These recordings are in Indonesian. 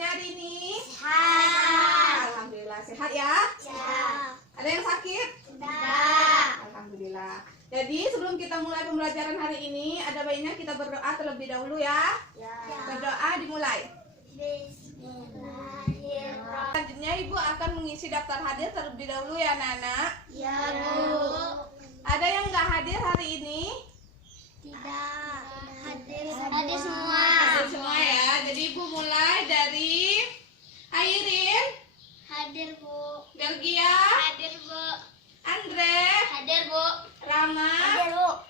kabarnya hari ini? Sehat. Alhamdulillah sehat ya? Sehat. Ada yang sakit? Tidak. Alhamdulillah. Jadi sebelum kita mulai pembelajaran hari ini, ada baiknya kita berdoa terlebih dahulu ya. Berdoa dimulai. Bismillahirrahmanirrahim. Selanjutnya Ibu akan mengisi daftar hadir terlebih dahulu ya anak-anak. Ya, Bu. Ada yang nggak hadir hari ini? Tidak. Hadir semua. Hadir semua ya. Jadi Ibu mulai dari Airin, Hadir, Bu. Belgia, Hadir, Bu. Andre, Hadir, Bu. Rama, Bu.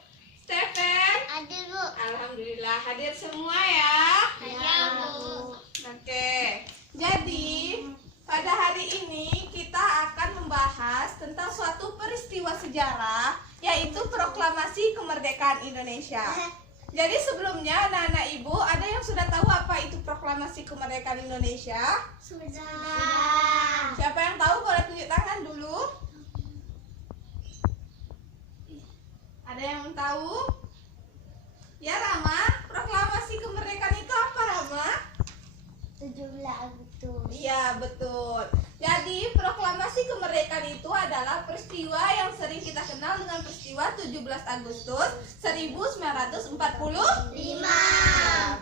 Stephen. Hadir, Bu. Alhamdulillah hadir semua ya. Hadir, Bu. Oke. Jadi pada hari ini kita akan membahas tentang suatu peristiwa sejarah, yaitu proklamasi kemerdekaan Indonesia. Jadi sebelumnya anak-anak Ibu ada yang sudah tahu apa itu proklamasi kemerdekaan Indonesia? Sudah. Siapa yang tahu boleh tunjuk tangan dulu. Ada yang tahu? Ya Rama, proklamasi kemerdekaan itu apa Rama? 17 Agustus. Iya betul. Jadi proklamasi kemerdekaan itu adalah peristiwa yang sering kita kenal dengan peristiwa 17 Agustus 1945.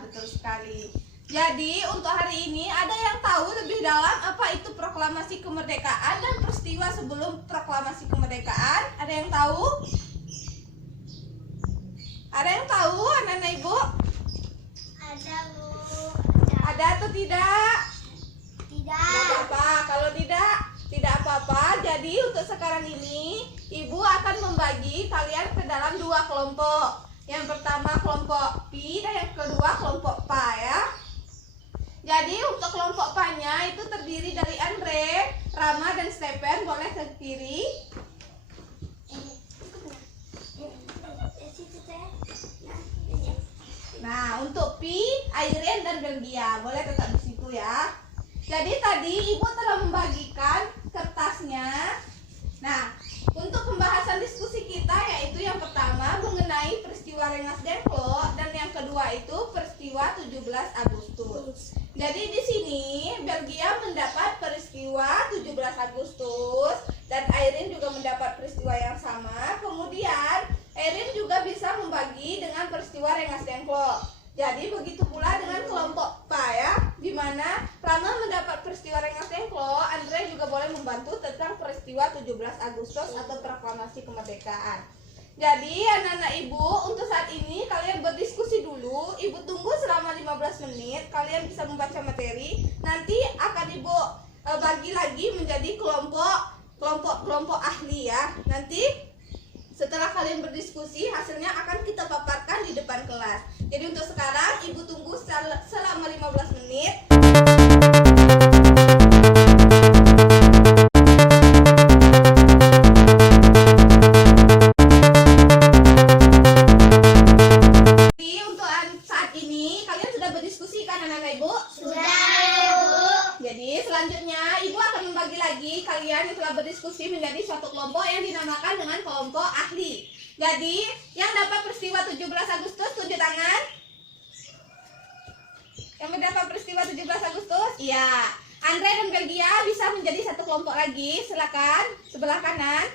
Betul sekali. Jadi untuk hari ini ada yang tahu lebih dalam apa itu proklamasi kemerdekaan dan peristiwa sebelum proklamasi kemerdekaan? Ada yang tahu? Ada yang tahu anak-anak Ibu? Ada, Bu. Ada atau tidak? Tidak. Tidak apa-apa. Kalau tidak apa-apa. Jadi untuk sekarang ini Ibu akan membagi kalian ke dalam dua kelompok. Yang pertama kelompok Pi dan yang kedua kelompok Pa ya. Jadi untuk kelompok Pa-nya itu terdiri dari Andre, Rama dan Stephen. Boleh ke kiri. Nah, untuk Pi, Airin dan Belgia boleh tetap di situ ya. Jadi tadi Ibu telah membagikan kertasnya. Nah, untuk pembahasan diskusi kita yaitu yang pertama mengenai peristiwa Rengas Dengklok dan yang kedua itu peristiwa 17 Agustus. Jadi di sini Belgia mendapat peristiwa 17 Agustus dan Airin juga mendapat peristiwa yang sama. Kemudian Airin juga bisa membagi dengan peristiwa Rengas Dengklok. Jadi begitu pula dengan kelompok Pa ya, di mana Rama mendapat peristiwa Rengas Dengklok, Andre juga boleh membantu tentang peristiwa 17 Agustus atau proklamasi kemerdekaan. Jadi anak-anak Ibu, untuk saat ini kalian berdiskusi dulu. Ibu tunggu selama 15 menit, kalian bisa membaca materi. Nanti akan Ibu bagi lagi menjadi kelompok ahli ya. Nanti setelah kalian berdiskusi, hasilnya akan kita paparkan di depan kelas. Jadi untuk sekarang, Ibu tunggu selama 15 menit. Jadi untuk saat ini, kalian sudah berdiskusi kan anak-anak Ibu? Sudah, Bu. Jadi selanjutnya Ibu akan membagi lagi kalian yang telah berdiskusi menjadi suatu kelompok yang dinamakan dengan kelompok ahli. Jadi yang dapat peristiwa 17 Agustus tunjuk tangan. Yang mendapat peristiwa 17 Agustus? Iya. Andre dan Belgia bisa menjadi satu kelompok lagi. Silakan sebelah kanan.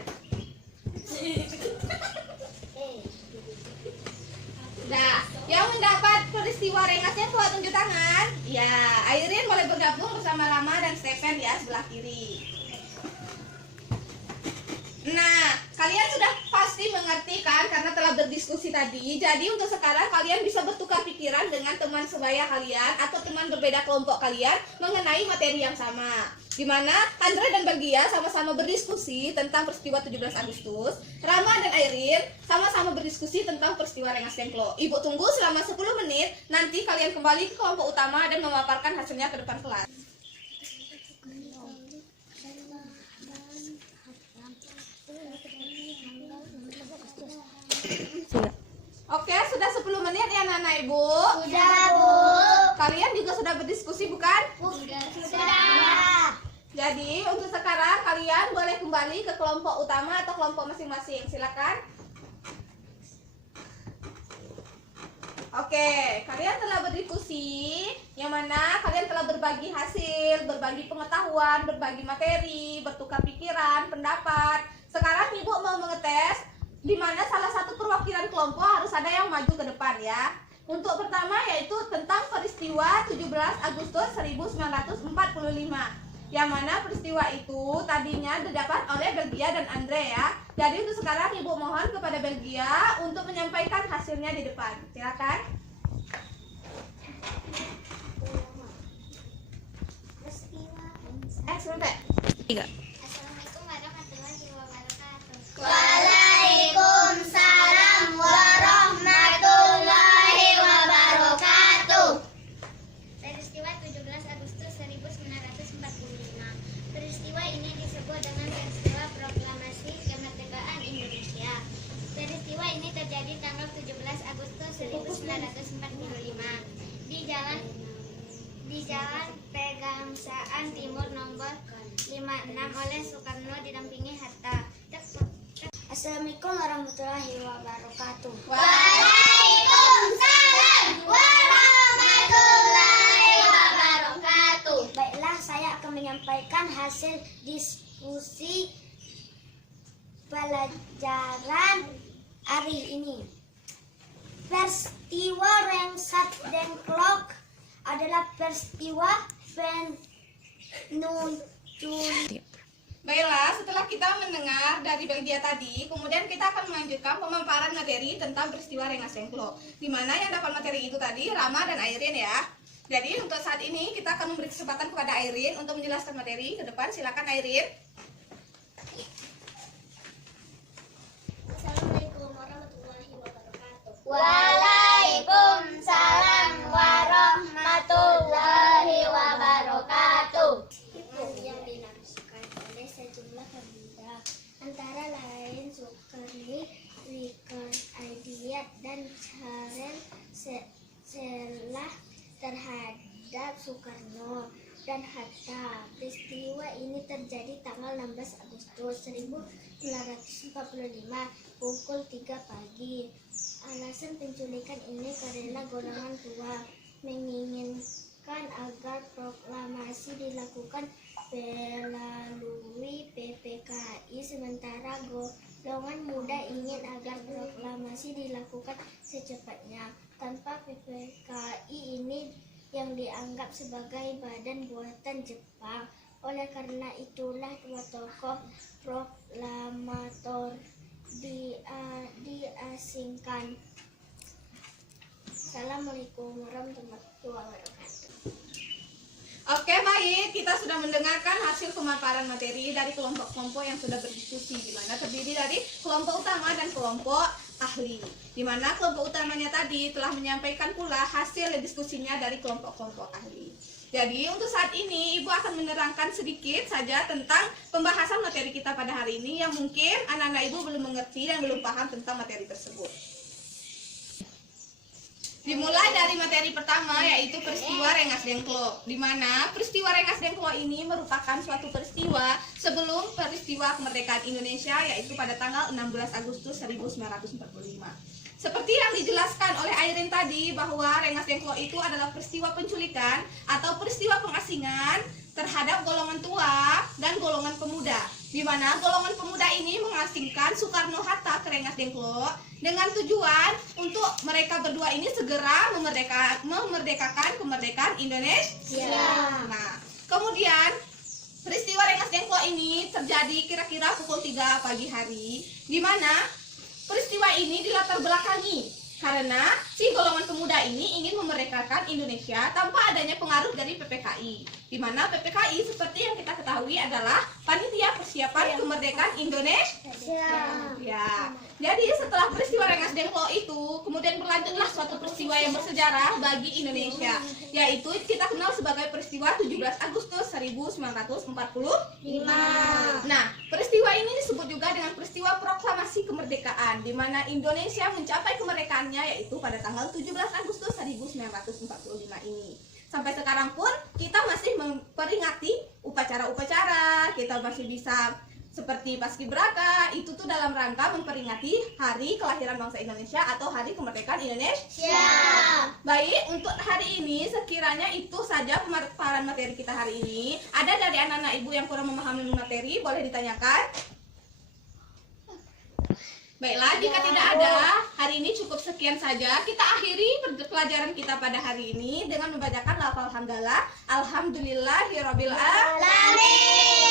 Nah, yang mendapat peristiwa Rengas Dengklok tunjuk tangan. Ya, Airin boleh bergabung bersama Rama dan Stephen ya sebelah kiri. Nah, kalian sudah pasti mengerti kan karena telah berdiskusi tadi. Jadi untuk sekarang kalian bisa bertukar pikiran dengan teman sebaya kalian atau teman berbeda kelompok kalian mengenai materi yang sama. Di mana Andre dan Belgia sama-sama berdiskusi tentang peristiwa 17 Agustus. Rama dan Airin sama-sama berdiskusi tentang peristiwa Rengas Dengklok. Ibu tunggu selama 10 menit, nanti kalian kembali ke kelompok utama dan memaparkan hasilnya ke depan kelas. Oke, sudah 10 menit ya anak-anak Ibu? Sudah, Bu. Kalian juga sudah berdiskusi bukan? Sudah. Jadi untuk sekarang kalian boleh kembali ke kelompok utama atau kelompok masing-masing. Silakan. Oke, kalian telah berdiskusi, yang mana kalian telah berbagi hasil, berbagi pengetahuan, berbagi materi, bertukar pikiran, pendapat. Sekarang Ibu mau mengetes di mana salah satu perwakilan kelompok harus ada yang maju ke depan ya. Untuk pertama yaitu tentang peristiwa 17 Agustus 1945. Yang mana peristiwa itu tadinya didapat oleh Belgia dan Andre ya. Jadi untuk sekarang Ibu mohon kepada Belgia untuk menyampaikan hasilnya di depan. Silakan. Sebentar. 3. Assalamualaikum warahmatullahi wabarakatuh. Waalaikumsalam warahmatullahi wabarakatuh. Peristiwa 17 Agustus 1945. Peristiwa ini disebut dengan peristiwa proklamasi kemerdekaan Indonesia. Peristiwa ini terjadi tanggal 17 Agustus 1945 di Jalan Pegangsaan Timur nomor 56 oleh Soekarno didampingi Hatta. Assalamualaikum warahmatullahi wabarakatuh. Waalaikumsalam warahmatullahi wabarakatuh. Baiklah, saya akan menyampaikan hasil diskusi pelajaran hari ini. Peristiwa Rengsat Dengklok adalah peristiwa penunjukan. Baiklah, setelah kita mendengar dari Belgia tadi, kemudian kita akan melanjutkan pemaparan materi tentang peristiwa Rengas Dengklok. Di mana yang dapat materi itu tadi Rama dan Airin ya. Jadi untuk saat ini kita akan memberi kesempatan kepada Airin untuk menjelaskan materi ke depan. Silakan Airin. Assalamualaikum warahmatullahi wabarakatuh. Waalaikumsalam warahmatullahi wabarakatuh. Yang dinafsirkan oleh sejumlah pemuda, antara lain Soekarni, Rikon Aidiat, dan Charles Selah terhadap Soekarno dan Hatta. Peristiwa ini terjadi tanggal 16 Agustus 1945 pukul 3 pagi. Alasan penculikan ini karena golongan tua menginginkan agar proklamasi dilakukan melalui PPKI, sementara golongan muda ingin agar proklamasi dilakukan secepatnya. Tanpa PPKI ini yang dianggap sebagai badan buatan Jepang. Oleh karena itulah dua tokoh proklamator diasingkan. Assalamualaikum warahmatullahi wabarakatuh. Oke, baik, kita sudah mendengarkan hasil pemaparan materi dari kelompok-kelompok yang sudah berdiskusi, di mana terdiri dari kelompok utama dan kelompok ahli. Di mana kelompok utamanya tadi telah menyampaikan pula hasil diskusinya dari kelompok-kelompok ahli. Jadi untuk saat ini Ibu akan menerangkan sedikit saja tentang pembahasan materi kita pada hari ini yang mungkin anak-anak Ibu belum mengerti dan belum paham tentang materi tersebut. Dimulai dari materi pertama yaitu peristiwa Rengas Dengklok, di mana peristiwa Rengas Dengklok ini merupakan suatu peristiwa sebelum peristiwa kemerdekaan Indonesia yaitu pada tanggal 16 Agustus 1945. Seperti yang dijelaskan oleh Airin tadi bahwa Rengas Dengklok itu adalah peristiwa penculikan atau peristiwa pengasingan terhadap golongan tua dan golongan pemuda, di mana golongan pemuda ini mengasingkan Soekarno-Hatta ke Rengas Dengklok dengan tujuan untuk mereka berdua ini segera memerdekakan kemerdekaan Indonesia. Nah, kemudian peristiwa Rengas Dengklok ini terjadi kira-kira pukul 3 pagi hari, di mana peristiwa ini dilatar belakangi karena si golongan pemuda ini ingin memerdekakan Indonesia tanpa adanya pengaruh dari PPKI, di mana PPKI seperti yang kita ketahui adalah Panitia Persiapan Kemerdekaan Indonesia. Ya, jadi setelah peristiwa Rengas Dengklok itu kemudian berlanjutlah suatu peristiwa yang bersejarah bagi Indonesia, yaitu kita kenal sebagai peristiwa 17 Agustus 1945. Nah, peristiwa ini disebut juga dengan peristiwa proklamasi kemerdekaan, di mana Indonesia mencapai kemerdekaannya yaitu pada tanggal 17 Agustus 1945 ini. Sampai sekarang pun kita masih memperingati upacara-upacara, kita masih bisa seperti Paskibraka, itu tuh dalam rangka memperingati hari kelahiran bangsa Indonesia atau hari kemerdekaan Indonesia. Baik, untuk hari ini sekiranya itu saja pemaparan materi kita hari ini. Ada dari anak-anak ibu yang kurang memahami materi, boleh ditanyakan? Baiklah, jika tidak ada, hari ini cukup sekian saja. Kita akhiri pelajaran kita pada hari ini dengan membacakan lafal hamdalah. Alhamdulillahirabbil alamin.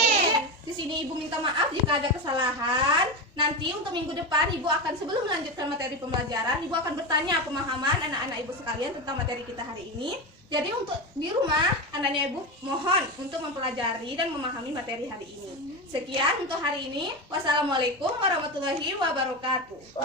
Di sini Ibu minta maaf jika ada kesalahan. Nanti untuk minggu depan Ibu akan, sebelum melanjutkan materi pembelajaran, Ibu akan bertanya pemahaman anak-anak Ibu sekalian tentang materi kita hari ini. Jadi untuk di rumah, anak-anak Ibu mohon untuk mempelajari dan memahami materi hari ini. Sekian untuk hari ini. Wassalamualaikum warahmatullahi wabarakatuh.